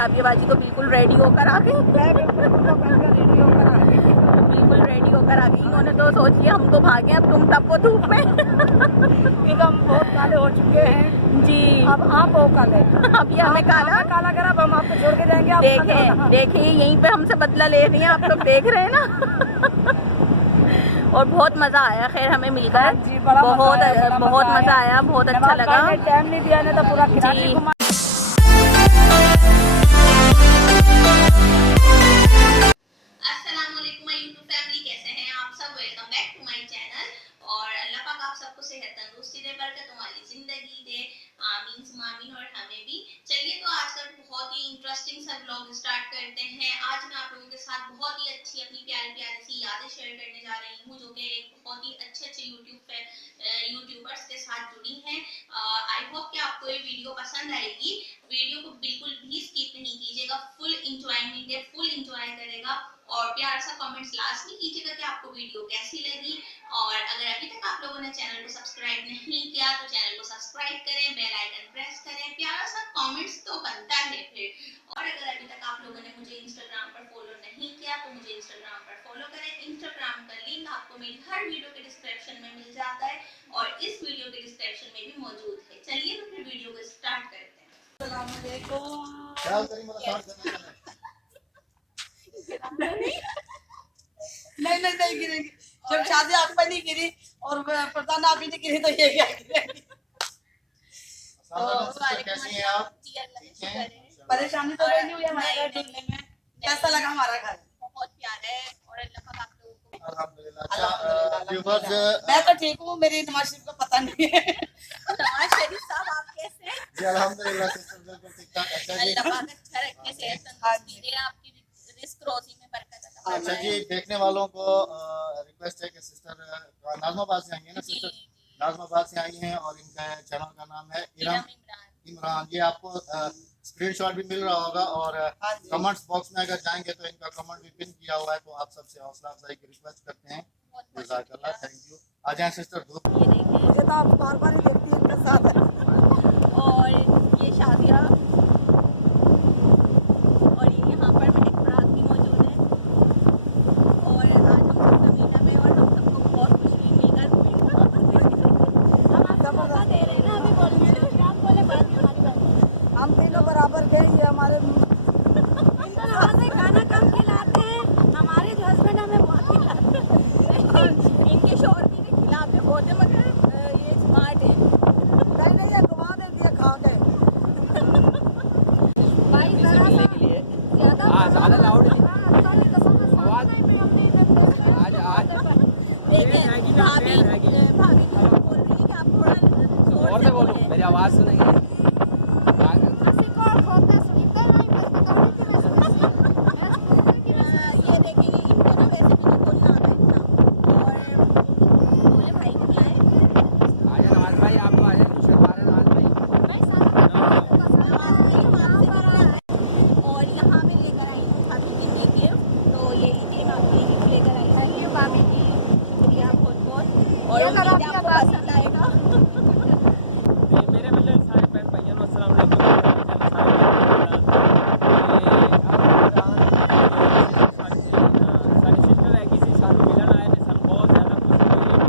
आपकी बाजी तो बिल्कुल रेडी होकर आ गई। बिल्कुल रेडी होकर आ गई। उन्होंने तो सोचिए हम तो भागे, अब तुम तब वो धूप में। हम बहुत काले हो चुके हैं जी। अब आप हो काले, अब ये हमें काला काला करा, अब हम आपको छोड़ के जाएंगे। आप देखिए यहीं पे हमसे बदला ले रही हैं, आप लोग देख रहे हैं ना। और बहुत मजा आया खैर हमें मिलकर। जी, बड़ा बहुत मजा आया, बहुत अच्छा लगा। टाइम नहीं दिया ने तो पूरा जी। अस्सलामुअलैकुम माय यूट्यूब फैमिली, कैसे हैं आप सब। Welcome back to my channel. और अल्लाह पाक आप सबको सेहत तंदुरुस्ती दे, बरकत वाली जिंदगी दे, आमीन सुम्मा आमीन। और हमें भी। चलिए तो आज का बहुत ही इंटरेस्टिंग सा व्लॉग स्टार्ट करते हैं। आज मैं आप लोगों के साथ बहुत ही अच्छी अपनी प्यारी प्यारी सी यादें शेयर करने जा रही हूँ, जो कि एक बहुत ही अच्छे यूट्यूबर्स के साथ जुड़ी हैं। आई होप कि आपको ये वीडियो पसंद आएगी। वीडियो को बिल्कुल भी स्किप नहीं कीजिएगा, फुल एंजॉयमेंट है, फुल एंजॉय करेगा। और प्यार सा कमेंट्स लास्ट में कीजिएगा कि आपको वीडियो कैसी लगी। और अगर अभी तक आप लोगों ने चैनल को सब्सक्राइब नहीं किया तो चैनल को सब्सक्राइब करें, बेल आइकन प्रेस करें, प्यारा सा कमेंट्स तो बनता है फिर। और अगर अभी तक आप लोगों ने मुझे इंस्टाग्राम पर फॉलो नहीं किया तो मुझे इंस्टाग्राम पर फॉलो करें। इंस्टाग्राम का लिंक आपको मेरी हर वीडियो के डिस्क्रिप्शन में मिल जाता है और इस वीडियो के डिस्क्रिप्शन में भी मौजूद है। चलिए तो फिर वीडियो को स्टार्ट करते हैं। नहीं गिरेगी। जब शादी आप पर नहीं गिरी और प्रधान आप ही नहीं गिरी तो ये क्या गिरेगी। कैसी हैं आप? परेशानी तो नहीं हुई हमारे घर ढूंढने में। कैसा लगा हमारा घर? बहुत प्यारा है और अल्लाह पाक आप लोगों को। अल्हम्दुलिल्लाह। अच्छा व्यूअर्स, मैं तो ठीक हूँ, मेरी नवाज शरीफ को पता नहीं है। नवाज शरीफ साहब आप कैसे हैं? जी अल्हम्दुलिल्लाह सिस्टर बिल्कुल ठीक ठाक। अच्छा जी, अल्लाह पाक अच्छा रखे, सेहत तंदुरुस्ती दे, आपकी रिस्क रोजी में बरकत अता फरमाए। अच्छा जी, देखने वालों को रिक्वेस्ट है कि सिस्टर नाज़माबाद से आई हैं ना, सिस्टर नाज़माबाद से आई हैं और इनका चैनल का नाम है इमरान। ये आपको स्क्रीनशॉट भी मिल रहा होगा और कमेंट्स बॉक्स में अगर जाएंगे तो इनका कमेंट भी पिन किया हुआ है। तो आप सबसे हौसला अफजाई की रिक्वेस्ट करते हैं। जज़ाकल्लाह, थैंक यू। आ जाएं सिस्टर। ये देखिए मुझे तो आप बार ही देखती हैं इनके साथ। और ये शादिया और ये यहाँ पर महक बरात भी मौजूद है। और आज हम सबका मीटअप है और हम सबको बहुत खुशी हुई मिलकर। हम आपको मौका दे रहे हैं ना अभी बोलने में, आप बोले बात हमारी बात। हम तीनों बराबर थे। ये हमारे इनका हाथ से खाना कम खिलाते हैं, हमारे जो हस्बैंड हमें बहुत खिलाते हैं। इनके शौहर भी खिलाते बहुत है, मगर ये स्मार्ट है। नहीं ये घुमा देती है खा के। भाई ज़रा सा ज़्यादा लाउड देखिए भाभी भाभी तो बोल रही है कि आप थोड़ा जोर से बोलो, मेरी आवाज़ सुनाई है। ये देखिए इनको ना वैसे भी नहीं बोलना आता इतना। और बोले भाई को क्या है, आजा नवाज भाई, आप तो आजा, कुछ करवा रहे नवाज भाई। और यहाँ पे लेकर आई हूँ भाभी के लिए गिफ्ट। तो ये लीजिए मैं आपके लिए गिफ्ट लेकर आई हूँ। ये भाभी जी शुक्रिया बहुत बहुत। और उम्मीद है आपको पसंद आएगा। मेरे मतलब सारे बहन भाइयों को अस्सलाम वालेकुम। सारी सिस्टर है किसी साल मिलन आए थे, सब बहुत ज़्यादा खुशी हुई है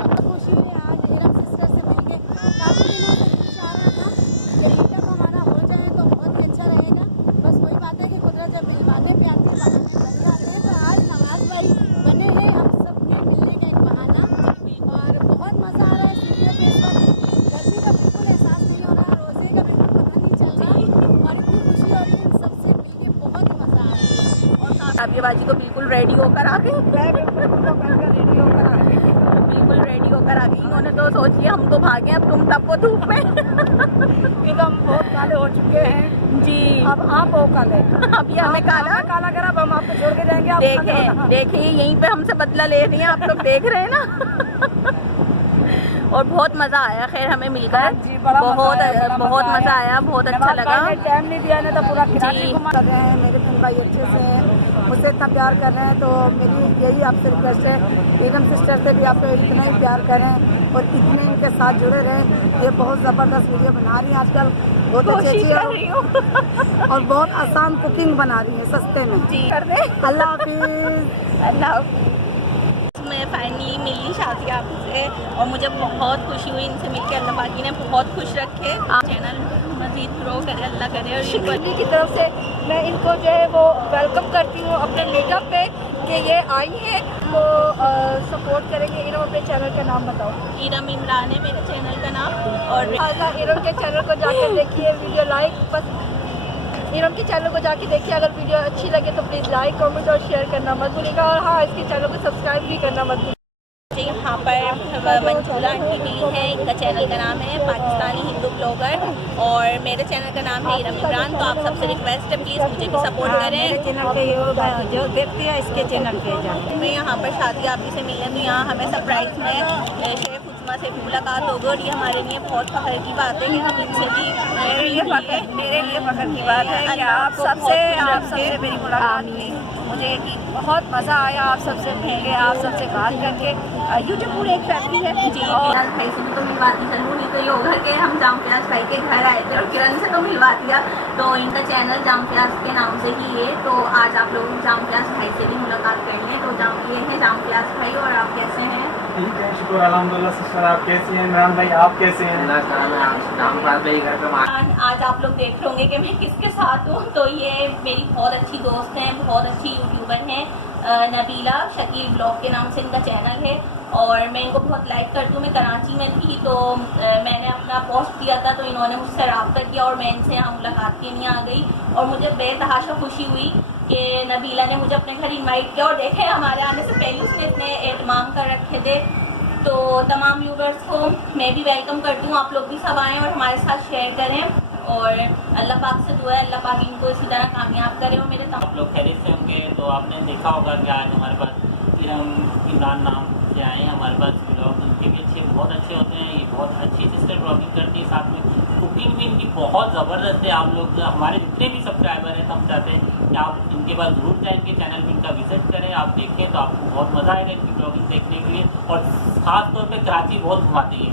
कि खुशी है आज इरम सिस्टर से मिलके। काफ़ी दिनों से दिल चाह रहा था कि मीटअप हमारा हो जाए तो बहुत ही अच्छा रहेगा। बस वही बात है कि कुदरत जब मिलवाने पे आती है बहाने बन जाते हैं। तो आज नवाज भाई बने हैं हम सब ने मिलने का एक बहाना और बहुत मज़ा आ रहा है। स्टूडियो पे इस वक्त गर्मी का बिल्कुल एहसास नहीं हो रहा, रोज़े का बिल्कुल पता नहीं चल रहा और इतनी खुशी हो रही है इन सबसे मिलके, बहुत ही मज़ा आ रहा है। और आपकी बाजी तो बिल्कुल रेडी होकर आ गई। बिल्कुल रेडी होकर आ गई। उन्होंने तो सोचिए हम तो भागे, अब तुम तब वो धूप में। हम बहुत काले हो चुके हैं। जी। अब आप हो काले, अब ये हमें काला करा, अब हम आपको छोड़ के जाएंगे। आप देखिए यहीं पे हमसे बदला ले रही हैं, आप लोग देख रहे हैं ना। और बहुत मजा आया खैर हमें मिलकर। जी, बड़ा बहुत मजा आया, बहुत अच्छा लगा। टाइम नहीं दिया ने तो पूरा जी। घुमा रहे हैं। मेरे तीन भाई अच्छे से हैं, मुझसे इतना प्यार कर रहे हैं। तो मेरी यही आपसे रिक्वेस्ट है, इरम सिस्टर से भी आप इतना ही प्यार करें। और इतने इनके साथ जुड़े रहे। ये बहुत ज़बरदस्त वीडियो बना रही हैं आजकल, बहुत अच्छी कर रही हूँ। और बहुत आसान कुकिंग बना रही है सस्ते में। जी कर दे। अल्लाह हाफिज़। अल्लाह हाफिज़। मैं फाइनली मिली शादी आपसे और मुझे बहुत खुशी हुई इनसे मिलकर। अल्लाह पाकी ने बहुत खुश रखे, चैनल मज़ीद ग्रो करे, अल्लाह करे। और शिकंदी की तरफ से मैं इनको जो है वो वेलकम करती हूँ अपने मीटअप पे कि ये आई हैं, वो सपोर्ट करेंगे। इरम अपने चैनल का नाम बताओ। इरम इमरान है मेरे चैनल का नाम। और इरम के चैनल को जाकर देखिए, वीडियो लाइक बस इरम के चैनल को जाके देखिए। अगर वीडियो अच्छी लगे तो प्लीज़ लाइक कमेंट और शेयर करना मत भूलिएगा। और हाँ, इसके चैनल को सब्सक्राइब भी करना मत भूलिएगा। यहाँ पर मंजूला आंटी मिली है, इनका चैनल का नाम है पाकिस्तानी हिंदू ब्लॉगर और मेरे चैनल का नाम है इरम इमरान। तो आप सबसे रिक्वेस्ट है प्लीज़ मुझे भी सपोर्ट करें। चैनल पे जो देखते हैं इसके चैनल पे जाए। मैं यहाँ पर शादी आपी से मिले तो यहाँ हमें सरप्राइज में शेफ उस्मा से भी मुलाकात होगी और ये हमारे लिए बहुत फख्र की बात है कि हम इनसे भी मेरे लिए फख्र की बात है कि आप सबसे मेरी मुलाकात हुई। मुझे यकीन बहुत मज़ा आया आप सबसे मिलके, आप सबसे बात करके। यूट्यूब पूरी एक फैमिली है जी। और भाई से भी तो मिलवाती चलूँ, नहीं तो ये होगा कि हम जाम प्याज भाई के घर आए थे और किरण से तो मिलवा दिया। तो इनका चैनल जाम प्याज के नाम से ही है। तो आज आप लोग जाम प्याज भाई से भी मुलाकात कर लें। तो ये है जाम प्याज भाई। और आप कैसे हैं? ठीक है, शुक्र अल्हम्दुलिल्लाह। सिस्टर आप कैसी हैं? इमरान भाई आप कैसे हैं? आज आप लोग देख रहे होंगे कि मैं किसके साथ हूँ। तो ये मेरी बहुत अच्छी दोस्त हैं, बहुत अच्छी यूट्यूबर हैं, नबीला शकील ब्लॉग के नाम से इनका चैनल है। और मैं इनको बहुत लाइक करती हूँ। मैं कराची में थी तो मैंने अपना पोस्ट किया था तो इन्होंने मुझसे रब्ता किया और मैं इनसे यहाँ मुलाकात के लिए आ गई। और मुझे बेतहाशा खुशी हुई कि नबीला ने मुझे अपने घर इनवाइट किया। और देखें हमारे आने से पहले उसने इतने एहतमाम कर रखे थे। तो तमाम व्यूवर्स को मैं भी वेलकम करती हूँ, आप लोग भी सब आएँ और हमारे साथ शेयर करें। और अल्लाह पाक से दुआ है अल्लाह पाक इनको इसी तरह कामयाब करे। और मेरे आप लोग खैरियत से होंगे। तो आपने देखा होगा कि आज हमारे पास इरम इमरान नाम से आए हैं हमारे पास। ब्लॉग उनके भी बहुत अच्छे होते हैं। ये बहुत अच्छी सिस्टर ब्लॉगिंग करती है, साथ में कुकिंग भी इनकी बहुत ज़बरदस्त है। आप लोग हमारे जितने भी सब्सक्राइबर हैं तो हम चाहते हैं कि आप इनके पास ज़रूर जाएँ, इनके चैनल पर इनका विजिट करें, आप देखें तो आपको बहुत मज़ा आएगा इनकी ब्लॉगिंग देखने के लिए। और ख़ास तौर पर कराची बहुत घुमाती है,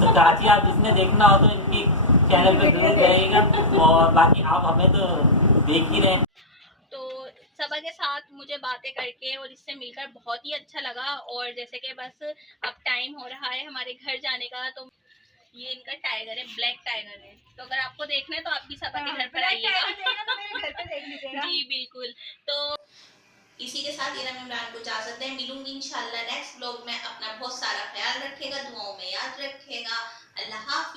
तो कराची आप जिसने देखना हो तो इनकी चैनल पे जरूर जाइएगा। और बाकी आप हमें तो देख ही रहे। तो सबा के साथ मुझे बातें करके और इससे मिलकर बहुत ही अच्छा लगा। और जैसे कि बस अब टाइम हो रहा है हमारे घर जाने का। तो ये इनका टाइगर है, ब्लैक टाइगर है। तो अगर आपको देखना है तो आप भी सबा के घर पर आइएगा। जी बिल्कुल। तो इसी के साथ इरम इमरान को इजाजत दें। मिलूंगी इंशाल्लाह नेक्स्ट ब्लॉग में। अपना बहुत सारा ख्याल रखेगा, दुआओं में याद रखेगा। अल्लाह हाफ़िज़।